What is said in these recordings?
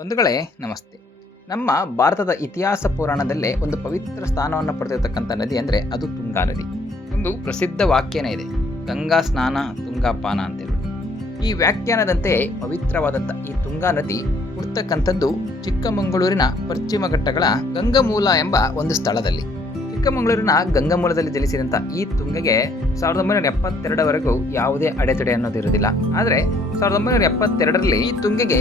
ಬಂಧುಗಳೇ ನಮಸ್ತೆ. ನಮ್ಮ ಭಾರತದ ಇತಿಹಾಸ ಪುರಾಣದಲ್ಲೇ ಒಂದು ಪವಿತ್ರ ಸ್ಥಾನವನ್ನು ಪಡೆದಿರತಕ್ಕಂಥ ನದಿ ಅಂದರೆ ಅದು ತುಂಗಾ ನದಿ. ಒಂದು ಪ್ರಸಿದ್ಧ ವಾಕ್ಯನೇ ಇದೆ, ಗಂಗಾ ಸ್ನಾನ ತುಂಗಾಪಾನ ಅಂತೇಳಿ. ಈ ವ್ಯಾಖ್ಯಾನದಂತೆ ಪವಿತ್ರವಾದಂಥ ಈ ತುಂಗಾ ನದಿ ಹುಡ್ತಕ್ಕಂಥದ್ದು ಚಿಕ್ಕಮಗಳೂರಿನ ಪಶ್ಚಿಮ ಘಟ್ಟಗಳ ಗಂಗಮೂಲ ಎಂಬ ಒಂದು ಸ್ಥಳದಲ್ಲಿ. ಚಿಕ್ಕಮಗಳೂರಿನ ಗಂಗಮೂಲದಲ್ಲಿ ಜನಿಸಿದಂಥ ಈ ತುಂಗೆಗೆ 1972ವರೆಗೂ ಯಾವುದೇ ಅಡೆತಡೆ ಅನ್ನೋದಿರುವುದಿಲ್ಲ. ಆದರೆ 1972ರಲ್ಲಿ ಈ ತುಂಗೆಗೆ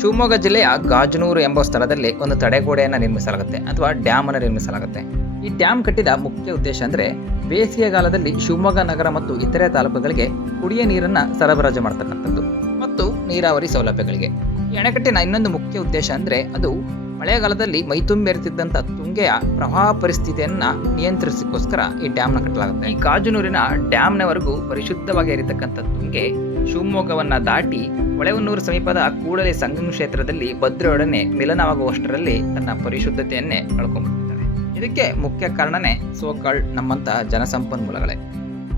ಶಿವಮೊಗ್ಗ ಜಿಲ್ಲೆಯ ಗಾಜನೂರು ಎಂಬ ಸ್ಥಳದಲ್ಲಿ ಒಂದು ತಡೆಗೋಡೆಯನ್ನು ನಿರ್ಮಿಸಲಾಗುತ್ತೆ ಅಥವಾ ಡ್ಯಾಮ್ ಅನ್ನು ನಿರ್ಮಿಸಲಾಗುತ್ತೆ. ಈ ಡ್ಯಾಮ್ ಕಟ್ಟಿದ ಮುಖ್ಯ ಉದ್ದೇಶ ಅಂದರೆ ಬೇಸಿಗೆಗಾಲದಲ್ಲಿ ಶಿವಮೊಗ್ಗ ನಗರ ಮತ್ತು ಇತರೆ ತಾಲೂಕುಗಳಿಗೆ ಕುಡಿಯ ನೀರನ್ನು ಸರಬರಾಜು ಮಾಡ್ತಕ್ಕಂಥದ್ದು ಮತ್ತು ನೀರಾವರಿ ಸೌಲಭ್ಯಗಳಿಗೆ. ಈ ಅಣೆಕಟ್ಟಿನ ಇನ್ನೊಂದು ಮುಖ್ಯ ಉದ್ದೇಶ ಅಂದರೆ ಅದು ಮಳೆಗಾಲದಲ್ಲಿ ಮೈತುಂಬೆರೆತಿದ್ದಂಥ ತುಂಗೆಯ ಪ್ರವಾಹ ಪರಿಸ್ಥಿತಿಯನ್ನು ನಿಯಂತ್ರಿಸೋಕ್ಕೋಸ್ಕರ ಈ ಡ್ಯಾಮ್ನ ಕಟ್ಟಲಾಗುತ್ತೆ. ಈ ಗಾಜನೂರಿನ ಡ್ಯಾಮ್ನವರೆಗೂ ಪರಿಶುದ್ಧವಾಗಿ ಹರಿತಕ್ಕಂಥ ತುಂಗೆ ಶಿವಮೊಗ್ಗವನ್ನ ದಾಟಿ ಹೊಳೆಹೊನ್ನೂರು ಸಮೀಪದ ಕೂಡಲಿ ಸಂಗಮ ಕ್ಷೇತ್ರದಲ್ಲಿ ಭದ್ರೆಯೊಡನೆ ಮಿಲನವಾಗುವಷ್ಟರಲ್ಲಿ ತನ್ನ ಪರಿಶುದ್ಧತೆಯನ್ನೇ ಕಳ್ಕೊಂಡ್ಬಿಟ್ಟಿದ್ದಾಳೆ. ಇದಕ್ಕೆ ಮುಖ್ಯ ಕಾರಣನೇ ಸೋಕಾಳ್ ನಮ್ಮಂಥ ಜನಸಂಪನ್ಮೂಲಗಳೇ.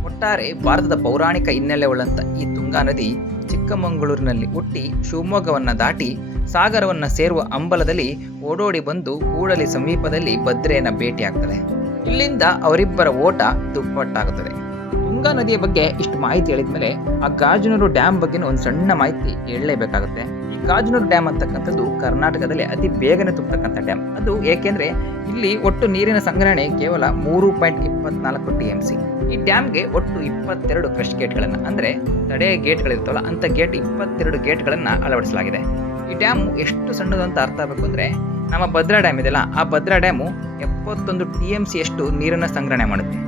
ಒಟ್ಟಾರೆ ಭಾರತದ ಪೌರಾಣಿಕ ಹಿನ್ನೆಲೆ ಉಳ್ಳಂಥ ಈ ತುಂಗಾ ನದಿ ಚಿಕ್ಕಮಗಳೂರಿನಲ್ಲಿ ಹುಟ್ಟಿ ಶಿವಮೊಗ್ಗವನ್ನ ದಾಟಿ ಸಾಗರವನ್ನ ಸೇರುವ ಅಂಬಲದಲ್ಲಿ ಓಡೋಡಿ ಬಂದು ಕೂಡಲಿ ಸಮೀಪದಲ್ಲಿ ಭದ್ರೆಯನ್ನ ಭೇಟಿಯಾಗ್ತದೆ. ಇಲ್ಲಿಂದ ಅವರಿಬ್ಬರ ಓಟ ದುಪ್ಪಟ್ಟಾಗುತ್ತದೆ. ತುಂಗಾ ನದಿಯ ಬಗ್ಗೆ ಇಷ್ಟು ಮಾಹಿತಿ ಹೇಳಿದ್ಮೇಲೆ ಆ ಗಾಜನೂರು ಡ್ಯಾಮ್ ಬಗ್ಗೆ ಒಂದು ಸಣ್ಣ ಮಾಹಿತಿ ಹೇಳಲೇಬೇಕಾಗುತ್ತೆ. ಈ ಗಾಜನೂರು ಡ್ಯಾಮ್ ಅಂತಕ್ಕಂಥದ್ದು ಕರ್ನಾಟಕದಲ್ಲಿ ಅತಿ ಬೇಗನೆ ತುಂಬತಕ್ಕಂಥ ಡ್ಯಾಮ್. ಅದು ಏಕೆಂದ್ರೆ ಇಲ್ಲಿ ಒಟ್ಟು ನೀರಿನ ಸಂಗ್ರಹಣೆ ಕೇವಲ 3.24 TMC. ಈ ಡ್ಯಾಮ್ಗೆ ಒಟ್ಟು 22 ಕ್ರಸ್ಟ್ ಗೇಟ್ಗಳನ್ನು ಅಂದ್ರೆ ತಡೆ ಗೇಟ್ಗಳಿರ್ತಾವಲ್ಲ ಅಂತ ಗೇಟ್ 22 ಗೇಟ್ಗಳನ್ನು ಅಳವಡಿಸಲಾಗಿದೆ. ಈ ಡ್ಯಾಮ್ ಎಷ್ಟು ಸಣ್ಣದು ಅಂತ ಅರ್ಥ ಆಗಬೇಕು ಅಂದ್ರೆ ನಮ್ಮ ಭದ್ರಾ ಡ್ಯಾಮ್ ಇದೆಯಲ್ಲ, ಆ ಭದ್ರಾ ಡ್ಯಾಮು 71 TMC ಅಷ್ಟು ನೀರನ್ನು ಸಂಗ್ರಹಣೆ ಮಾಡುತ್ತೆ.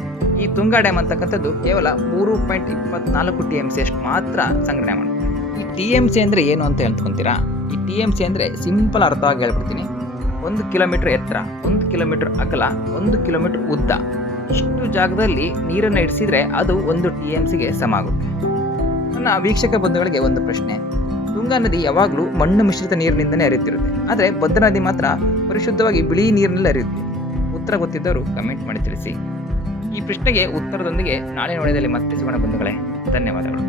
ಈ ತುಂಗಾ ಡ್ಯಾಮ್ ಅಂತಕ್ಕಂಥದ್ದು ಕೇವಲ 3.24 TMC ಅಷ್ಟು ಮಾತ್ರ ಸಂಗ್ರಹಣೆ ಮಾಡುತ್ತೆ. ಈ TMC ಅಂದ್ರೆ ಏನು ಅಂತ ಹೇಳ್ಕೊಂತೀರಾ? ಈ TMC ಅಂದ್ರೆ ಸಿಂಪಲ್ ಅರ್ಥವಾಗಿ ಹೇಳ್ಬಿಡ್ತೀನಿ. 1 ಕಿಲೋಮೀಟರ್ ಎತ್ತರ, 1 ಕಿಲೋಮೀಟರ್ ಅಗಲ, 1 ಕಿಲೋಮೀಟರ್ ಉದ್ದ, ಇಷ್ಟು ಜಾಗದಲ್ಲಿ ನೀರನ್ನು ಇಡಿಸಿದ್ರೆ ಅದು 1 TMCಗೆ ಸಮ ಆಗುತ್ತೆ. ನನ್ನ ವೀಕ್ಷಕ ಬಂಧುಗಳಿಗೆ ಒಂದು ಪ್ರಶ್ನೆ, ತುಂಗಾ ನದಿ ಯಾವಾಗಲೂ ಮಣ್ಣು ಮಿಶ್ರಿತ ನೀರಿನಿಂದಲೇ ಹರಿಯುತ್ತಿರುತ್ತೆ, ಆದರೆ ಭದ್ರಾ ನದಿ ಮಾತ್ರ ಪರಿಶುದ್ಧವಾಗಿ ಬಿಳಿ ನೀರಿನಲ್ಲಿ ಹರಿಯುತ್ತೆ. ಉತ್ತರ ಗೊತ್ತಿದ್ದವರು ಕಮೆಂಟ್ ಮಾಡಿ ತಿಳಿಸಿ. ಈ ಪ್ರಶ್ನೆಗೆ ಉತ್ತರದೊಂದಿಗೆ ನಾಳೆ ನೋಡಿದಲ್ಲಿ ಮತ್ತೆ ಸಿಗೋಣ ಬಂಧುಗಳೇ. ಧನ್ಯವಾದಗಳು.